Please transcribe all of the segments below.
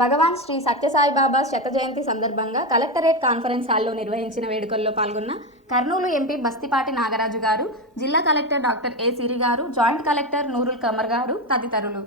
భగవాన్ శ్రీ సత్యసాయిబాబా శత జయంతి సందర్భంగా collectorate conference హాల్లో నిర్వహించిన వేడుకల్లో పాల్గొన్న కర్నూలు ఎంపీ బస్తిపాటి నాగరాజు గారు జిల్లా కలెక్టర్ డాక్టర్ ఏ సిరి గారు జాయింట్ కలెక్టర్ నూరుల్ కమర్ గారు తదితరులు.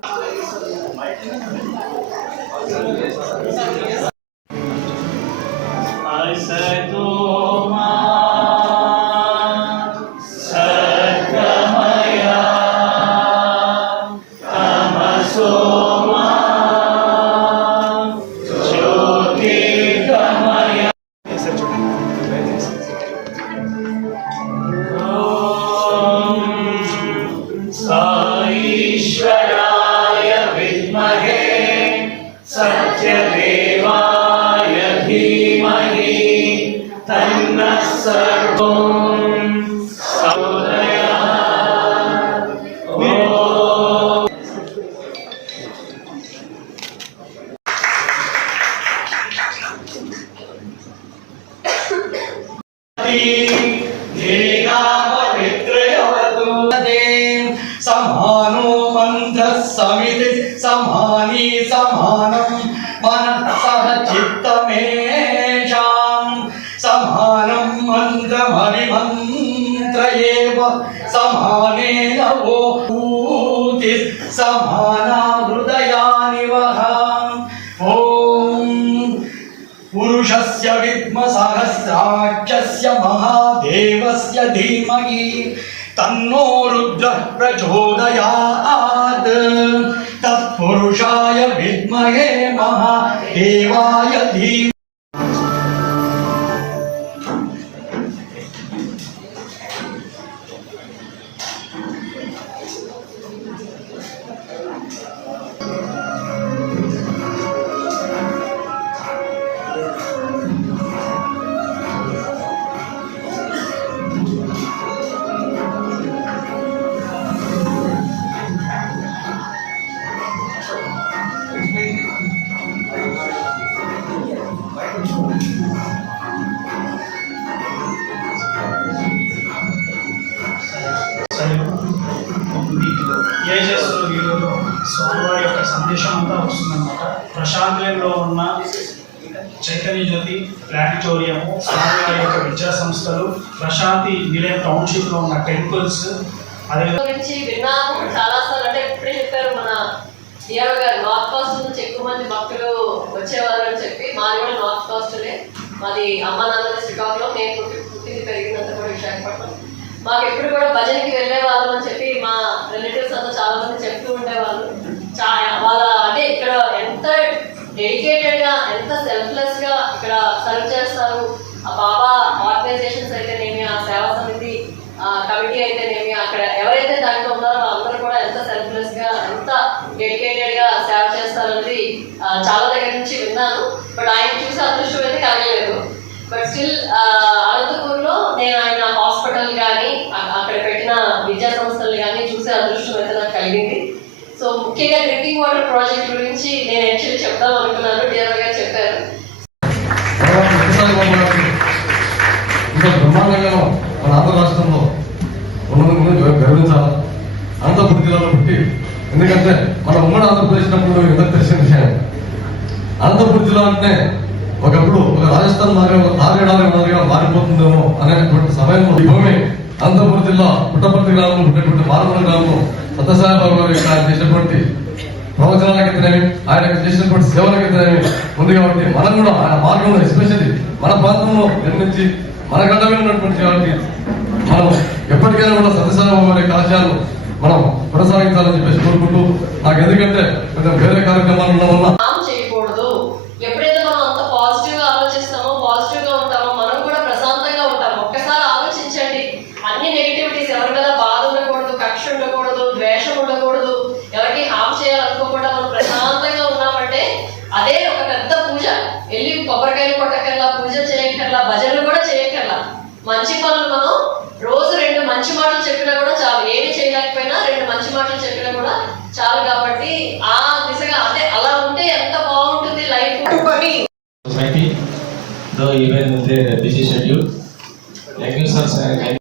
సమానో మంత్ర సమితి సమాని సమానం మన చిత్తమేషాం సమానం మంత్రమణి సమానేన ఓ భూతి సమానా హృదయాని వహ ఓం పురుషస్య ब्रह्मसहस्राक्षस्य महादेवस्य धीमहि तन्नो रुद्रः प्रचोदयात् तत्पुरुषाय विद्महे महादेवाय धीमहि వస్తుందన్నమాట ప్రశాంతిలో ఉన్న చైతన్య జ్యోతి ప్లానిటోరియం స్వామివారి యొక్క విద్యా సంస్థలు ప్రశాంతి నిలయం టౌన్షిప్లో ఉన్న టెంపుల్స్ అదే గురించి విన్నాము చాలా సార్లు అంటే ఇప్పుడే చెప్పారు మన డిఆర్ఓ గారు నార్త్ కాస్ట్ నుంచి ఎక్కువ మంది భక్తులు వచ్చేవారు అని చెప్పి మాది కూడా నార్త్ కాస్ట్లే మాది అమ్మ నాన్నది శ్రీకాకుళం నేను పుట్టి పుట్టింది పెరిగినంత కూడా విశాఖపట్నం. మాకు ఎప్పుడు కూడా భజనకి వెళ్ళే వాళ్ళం అని చెప్పి మా రిలేటివ్స్ అంతా చాలా మంది చెప్తూ ఉండేవాళ్ళు. చా వాళ్ళ అంటే ఇక్కడ ఎంత డెడికేటెడ్గా ఎంత సెల్ఫ్లెస్గా ఇక్కడ సర్వ్ చేస్తారు. ముఖ్యంగా డ్రింకింగ్ వాటర్ ప్రాజెక్ట్ గురించి నేను యాక్చువల్లీ చెప్దాం అనుకున్నాను. డిఆర్ గారు చెప్పారు. ఇంకా బ్రహ్మాండంగా మన ఆంధ్ర రాష్ట్రంలో ఉన్నందుకు గర్వించాలి అనంతపురం జిల్లాలో పుట్టి ఎందుకంటే మన ఉమ్మడి ఆంధ్రప్రదేశ్ నప్పుడు ఎంత తెలిసిన విషయం అనంతపురం జిల్లా అంటే ఒకప్పుడు ఒక రాజస్థాన్ మాదిరిగా ఒక మాదిరిగా మారిపోతుందేమో అనేటువంటి సమయంలో ఈ భూమి అనంతపురం జిల్లా పుట్టపర్తి గ్రామంలో పుట్టినటువంటి మారుమూల గ్రామంలో సత్యసాయి బాబు గారు ఇక్కడ చేసినటువంటి ప్రవచనాలకైతేనేమి ఆయన చేసినటువంటి సేవలకైతేనేమి ఉంది కాబట్టి మనం కూడా ఆయన మార్గంలో ఎస్పెషల్లీ మన ప్రాంతంలో నిర్మించి మన గడ్డమే ఉన్నటువంటి కాబట్టి మనం ఎప్పటికైనా కూడా సత్యసాయి గారి కళాశాలను మనం కొనసాగించాలని చెప్పేసి కోరుకుంటూ నాకు ఎందుకంటే కొంచెం వేరే కార్యక్రమాలు ఉన్న వల్ల హామ్ చేయకూడదు ఎప్పుడైతే మనం అంత పాజిటివ్గా ఆలోచిస్తామో పాజిటివ్గా ఉంటామో మనం కూడా ప్రశాంతంగా ఉంటాం ఒక్కసారి ఆలోచించండి అన్ని నెగిటివిటీస్ ఎవరి మీద బాధ ఉండకూడదు కక్ష ఉండకూడదు ద్వేషం ఉండకూడదు. ఎవరికి హామ్ చేయాలనుకోకుండా మనం ప్రశాంతంగా ఉన్నామంటే అదే ఒక పెద్ద పూజ. వెళ్ళి కొబ్బరికాయలు కొట్టకల్లా పూజ చేయకల్లా భజనలు కూడా చేయకల్లా మంచి పనులు మనం రోజు రెండు మంచి మాటలు చెప్పినా కూడా చాలు. ఏమి చేయలేకపోయినా రెండు మంచి మాటలు చెప్పినా కూడా చాలు కాబట్టి ఆ దిశగా అంటే అలా ఉంటే ఎంత బాగుంటుంది life. even with a busy schedule. Thank you, sir.